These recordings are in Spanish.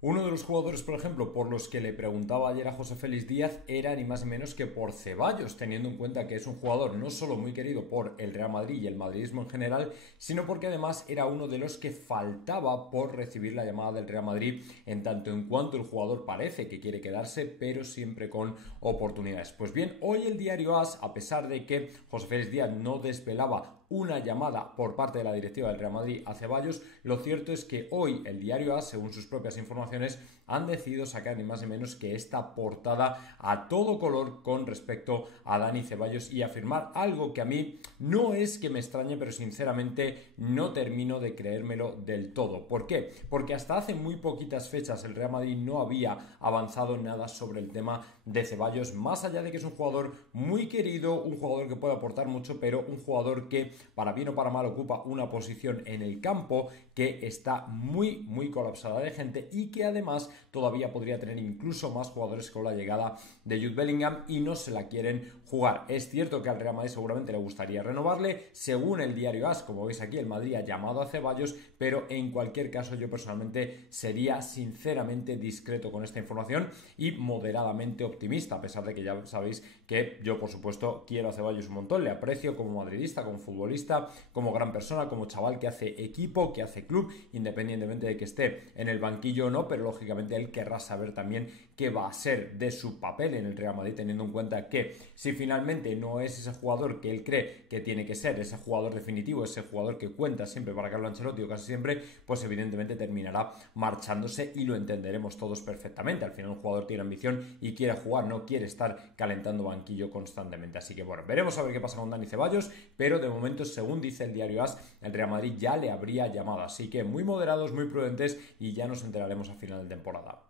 Uno de los jugadores, por ejemplo, por los que le preguntaba ayer a José Félix Díaz era ni más ni menos que por Ceballos, teniendo en cuenta que es un jugador no solo muy querido por el Real Madrid y el madridismo en general, sino porque además era uno de los que faltaba por recibir la llamada del Real Madrid, en tanto en cuanto el jugador parece que quiere quedarse, pero siempre con oportunidades. Pues bien, hoy el diario AS, a pesar de que José Félix Díaz no desvelaba una llamada por parte de la directiva del Real Madrid a Ceballos, lo cierto es que hoy el diario AS, según sus propias informaciones, han decidido sacar ni más ni menos que esta portada a todo color con respecto a Dani Ceballos y afirmar algo que a mí no es que me extrañe, pero sinceramente no termino de creérmelo del todo. ¿Por qué? Porque hasta hace muy poquitas fechas el Real Madrid no había avanzado nada sobre el tema de Ceballos, más allá de que es un jugador muy querido, un jugador que puede aportar mucho, pero un jugador que para bien o para mal ocupa una posición en el campo que está muy colapsada de gente y que además todavía podría tener incluso más jugadores con la llegada de Jude Bellingham y no se la quieren jugar. Es cierto que al Real Madrid seguramente le gustaría renovarle, según el diario AS, como veis aquí, el Madrid ha llamado a Ceballos, pero en cualquier caso yo personalmente sería sinceramente discreto con esta información y moderadamente optimista, a pesar de que ya sabéis que yo por supuesto quiero a Ceballos un montón, le aprecio como madridista, como futbolista, como gran persona, como chaval que hace equipo, que hace club, independientemente de que esté en el banquillo o no, pero lógicamente él querrá saber también qué va a ser de su papel en el Real Madrid, teniendo en cuenta que si finalmente no es ese jugador que él cree que tiene que ser, ese jugador definitivo, ese jugador que cuenta siempre para Carlo Ancelotti o casi siempre, pues evidentemente terminará marchándose y lo entenderemos todos perfectamente. Al final un jugador tiene ambición y quiere jugar, no quiere estar calentando banquillo constantemente. Así que bueno, veremos a ver qué pasa con Dani Ceballos, pero de momento, según dice el diario AS, el Real Madrid ya le habría llamado. Así que muy moderados, muy prudentes y ya nos enteraremos a final de temporada.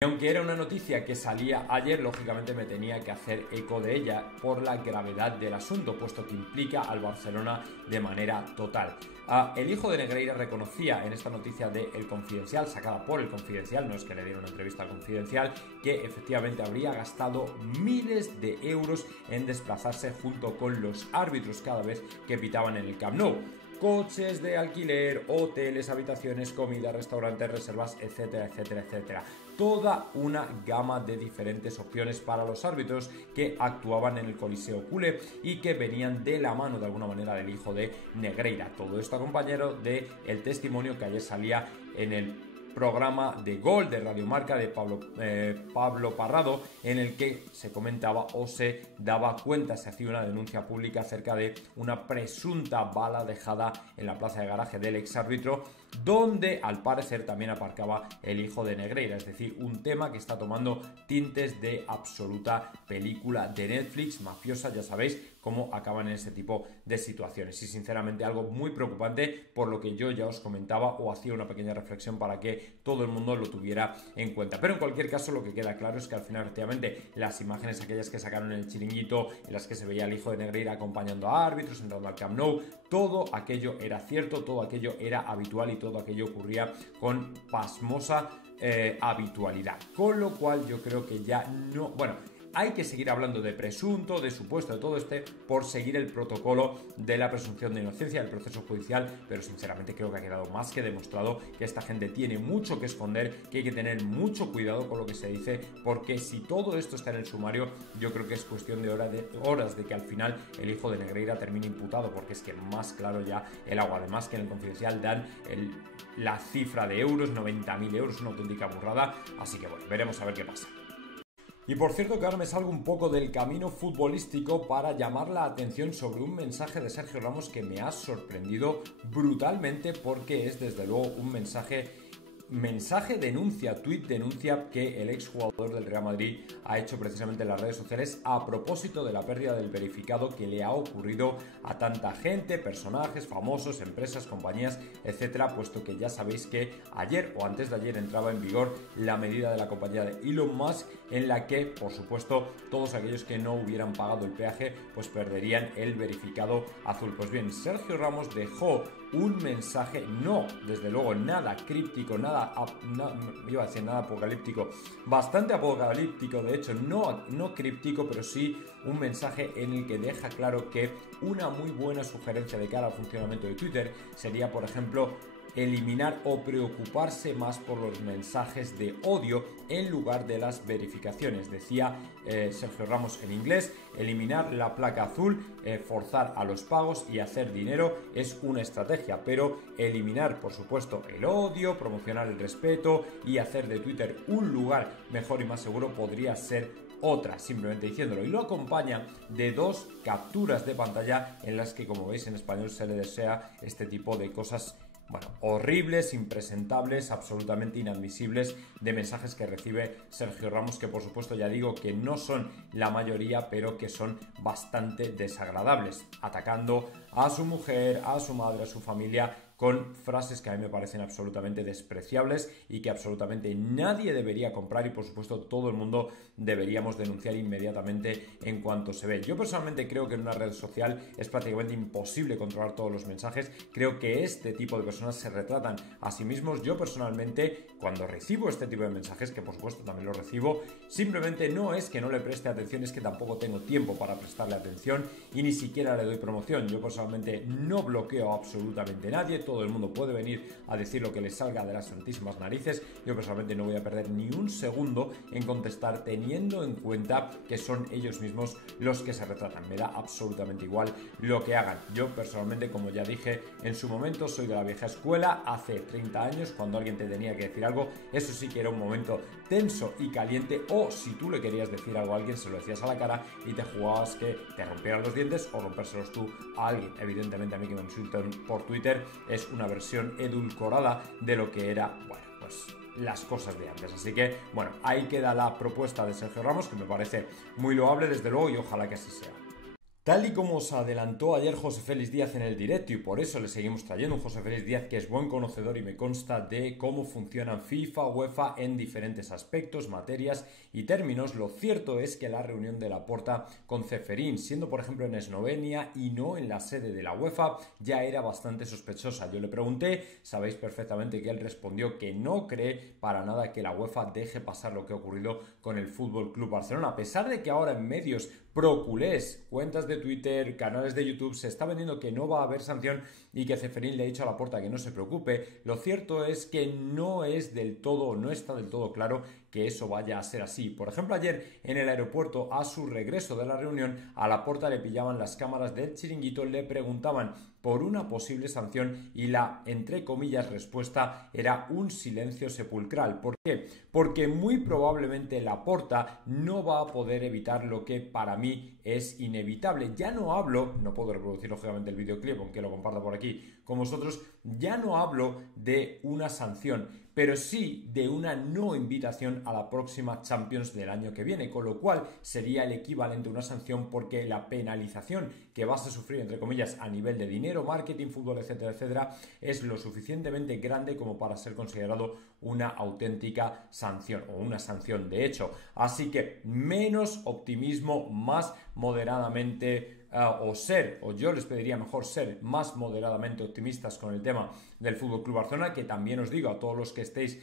Y aunque era una noticia que salía ayer, lógicamente me tenía que hacer eco de ella por la gravedad del asunto, puesto que implica al Barcelona de manera total. El hijo de Negreira reconocía en esta noticia de El Confidencial, sacada por El Confidencial, no es que le diera una entrevista al Confidencial, que efectivamente habría gastado miles de euros en desplazarse junto con los árbitros cada vez que pitaban en el Camp Nou. Coches de alquiler, hoteles, habitaciones, comida, restaurantes, reservas, etcétera, etcétera, etcétera. Toda una gama de diferentes opciones para los árbitros que actuaban en el Coliseo culé y que venían de la mano de alguna manera del hijo de Negreira. Todo esto acompañado del testimonio que ayer salía en el programa de Gol de Radio Marca de Pablo Parrado, en el que se comentaba o se daba cuenta, se hacía una denuncia pública acerca de una presunta bala dejada en la plaza de garaje del exárbitro, donde al parecer también aparcaba el hijo de Negreira, es decir, un tema que está tomando tintes de absoluta película de Netflix mafiosa. Ya sabéis cómo acaban en ese tipo de situaciones y sinceramente algo muy preocupante, por lo que yo ya os comentaba o hacía una pequeña reflexión para que todo el mundo lo tuviera en cuenta. Pero en cualquier caso lo que queda claro es que al final efectivamente las imágenes aquellas que sacaron en el chiringuito, en las que se veía al hijo de Negreira acompañando a árbitros, entrando al Camp Nou, todo aquello era cierto, todo aquello era habitual y todo aquello ocurría con pasmosa habitualidad. Con lo cual yo creo que ya no... Bueno, hay que seguir hablando de presunto, de supuesto, de todo por seguir el protocolo de la presunción de inocencia del proceso judicial, pero sinceramente creo que ha quedado más que demostrado que esta gente tiene mucho que esconder, que hay que tener mucho cuidado con lo que se dice, porque si todo esto está en el sumario, yo creo que es cuestión de horas de que al final el hijo de Negreira termine imputado, porque es que más claro ya el agua. Además que en el Confidencial dan la cifra de euros, 90.000 euros, una auténtica burrada, así que bueno, veremos a ver qué pasa. Y por cierto que ahora me salgo un poco del camino futbolístico para llamar la atención sobre un mensaje de Sergio Ramos que me ha sorprendido brutalmente, porque es desde luego un mensaje denuncia, tweet denuncia que el exjugador del Real Madrid ha hecho precisamente en las redes sociales a propósito de la pérdida del verificado que le ha ocurrido a tanta gente, personajes, famosos, empresas, compañías, etcétera, puesto que ya sabéis que ayer o antes de ayer entraba en vigor la medida de la compañía de Elon Musk, en la que, por supuesto, todos aquellos que no hubieran pagado el peaje pues perderían el verificado azul. Pues bien, Sergio Ramos dejó un mensaje, no, desde luego, nada críptico, nada apocalíptico, bastante apocalíptico, de hecho, no críptico, pero sí un mensaje en el que deja claro que una muy buena sugerencia de cara al funcionamiento de Twitter sería, por ejemplo, eliminar o preocuparse más por los mensajes de odio en lugar de las verificaciones. Decía Sergio Ramos en inglés: eliminar la placa azul, forzar a los pagos y hacer dinero es una estrategia, pero eliminar, por supuesto, el odio, promocionar el respeto y hacer de Twitter un lugar mejor y más seguro podría ser otra, simplemente diciéndolo. Y lo acompaña de 2 capturas de pantalla en las que, como veis, en español se le desea este tipo de cosas, bueno, horribles, impresentables, absolutamente inadmisibles, de mensajes que recibe Sergio Ramos, que por supuesto ya digo que no son la mayoría, pero que son bastante desagradables, atacando a su mujer, a su madre, a su familia, con frases que a mí me parecen absolutamente despreciables y que absolutamente nadie debería comprar, y por supuesto todo el mundo deberíamos denunciar inmediatamente en cuanto se ve. Yo personalmente creo que en una red social es prácticamente imposible controlar todos los mensajes. Creo que este tipo de personas se retratan a sí mismos. Yo personalmente, cuando recibo este tipo de mensajes, que por supuesto también lo recibo, simplemente no es que no le preste atención, es que tampoco tengo tiempo para prestarle atención y ni siquiera le doy promoción. Yo personalmente no bloqueo a absolutamente nadie. Todo el mundo puede venir a decir lo que les salga de las santísimas narices. Yo personalmente no voy a perder ni un segundo en contestar, teniendo en cuenta que son ellos mismos los que se retratan. Me da absolutamente igual lo que hagan. Yo personalmente, como ya dije en su momento, soy de la vieja escuela. Hace 30 años, cuando alguien te tenía que decir algo, eso sí que era un momento tenso y caliente, o si tú le querías decir algo a alguien, se lo decías a la cara y te jugabas que te rompieran los dientes o rompérselos tú a alguien. Evidentemente, a mí que me insultan por Twitter es una versión edulcorada de lo que era, bueno, pues las cosas de antes. Así que, bueno, ahí queda la propuesta de Sergio Ramos, que me parece muy loable, desde luego, y ojalá que así sea. Tal y como os adelantó ayer José Félix Díaz en el directo, y por eso le seguimos trayendo un José Félix Díaz que es buen conocedor y me consta de cómo funcionan FIFA, UEFA en diferentes aspectos, materias y términos, lo cierto es que la reunión de Laporta con Ceferín, siendo por ejemplo en Eslovenia y no en la sede de la UEFA, ya era bastante sospechosa. Yo le pregunté, sabéis perfectamente que él respondió que no cree para nada que la UEFA deje pasar lo que ha ocurrido con el Fútbol Club Barcelona, a pesar de que ahora en medios pro-culés, cuentas de Twitter, canales de YouTube, se está vendiendo que no va a haber sanción y que Ceferín le ha dicho a Laporta que no se preocupe. Lo cierto es que no es del todo, no está del todo claro que eso vaya a ser así. Por ejemplo, ayer en el aeropuerto, a su regreso de la reunión, a Laporta le pillaban las cámaras del Chiringuito, le preguntaban por una posible sanción y la, entre comillas, respuesta era un silencio sepulcral. ¿Por qué? Porque muy probablemente Laporta no va a poder evitar lo que para mí es inevitable. Ya no hablo, no puedo reproducir lógicamente el videoclip, aunque lo comparto por aquí con vosotros, ya no hablo de una sanción, pero sí de una no invitación a la próxima Champions del año que viene, con lo cual sería el equivalente a una sanción, porque la penalización que vas a sufrir, entre comillas, a nivel de dinero, marketing, fútbol, etcétera, etcétera, es lo suficientemente grande como para ser considerado una auténtica sanción, o una sanción de hecho. Así que menos optimismo, más moderadamente, o yo les pediría mejor ser más moderadamente optimistas con el tema del Fútbol Club Barcelona, que también os digo a todos los que estéis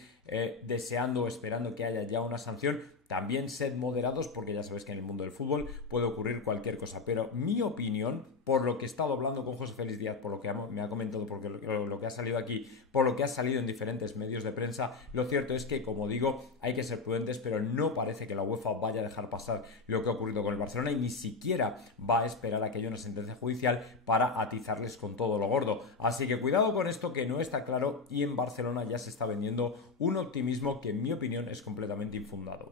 deseando o esperando que haya ya una sanción, también sed moderados, porque ya sabéis que en el mundo del fútbol puede ocurrir cualquier cosa. Pero mi opinión, por lo que he estado hablando con José Félix Díaz, por lo que me ha comentado, porque lo que ha salido aquí, por lo que ha salido en diferentes medios de prensa, lo cierto es que, como digo, hay que ser prudentes, pero no parece que la UEFA vaya a dejar pasar lo que ha ocurrido con el Barcelona, y ni siquiera va a esperar a que haya una sentencia judicial para atizarles con todo lo gordo. Así que cuidado con esto, que no está claro, y en Barcelona ya se está vendiendo un optimismo que en mi opinión es completamente infundado.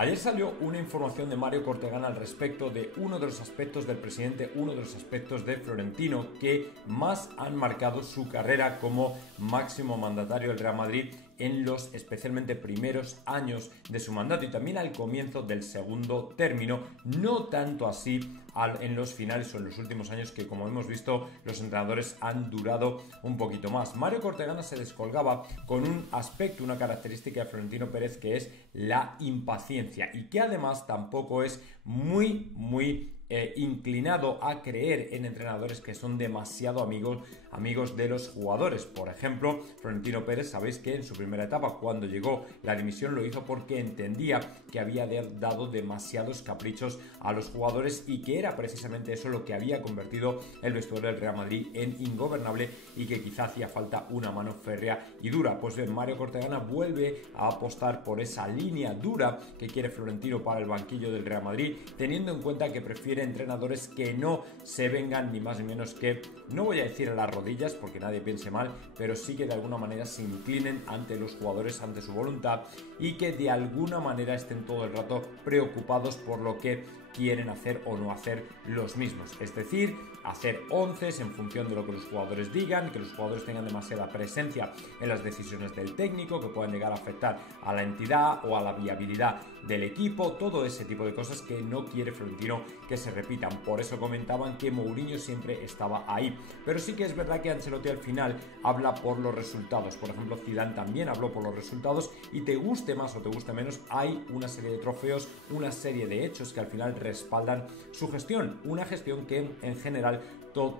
Ayer salió una información de Mario Cortegana al respecto de uno de los aspectos del presidente, uno de los aspectos de Florentino que más han marcado su carrera como máximo mandatario del Real Madrid en los especialmente primeros años de su mandato, y también al comienzo del segundo término, no tanto así en los finales o en los últimos años, que como hemos visto los entrenadores han durado un poquito más. Mario Cortegana se descolgaba con un aspecto, una característica de Florentino Pérez, que es la impaciencia, y que además tampoco es muy inclinado a creer en entrenadores que son demasiado amigos de los jugadores. Por ejemplo, Florentino Pérez, sabéis que en su primera etapa, cuando llegó la dimisión, lo hizo porque entendía que había dado demasiados caprichos a los jugadores y que era precisamente eso lo que había convertido el vestuario del Real Madrid en ingobernable y que quizá hacía falta una mano férrea y dura. Pues bien, Mario Cortegana vuelve a apostar por esa línea dura que quiere Florentino para el banquillo del Real Madrid, teniendo en cuenta que prefiere entrenadores que no se vengan ni más ni menos que, no voy a decir a las rodillas porque nadie piense mal, pero sí que de alguna manera se inclinen ante los jugadores, ante su voluntad, y que de alguna manera estén todo el rato preocupados por lo que quieren hacer o no hacer los mismos. Es decir, hacer onces en función de lo que los jugadores digan, que los jugadores tengan demasiada presencia en las decisiones del técnico, que puedan llegar a afectar a la entidad o a la viabilidad del equipo, todo ese tipo de cosas que no quiere Florentino que se repitan. Por eso comentaban que Mourinho siempre estaba ahí. Pero sí que es verdad que Ancelotti al final habla por los resultados. Por ejemplo, Zidane también habló por los resultados, y te guste más o te guste menos, hay una serie de trofeos, una serie de hechos que al final respaldan su gestión. Una gestión que en general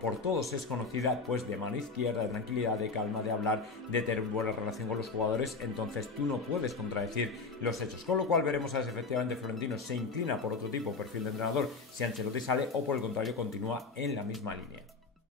por todos es conocida pues de mano izquierda, de tranquilidad, de calma, de hablar, de tener buena relación con los jugadores. Entonces tú no puedes contradecir los hechos, con lo cual veremos a ver si efectivamente Florentino se inclina por otro tipo de perfil de entrenador, si Ancelotti sale, o por el contrario continúa en la misma línea.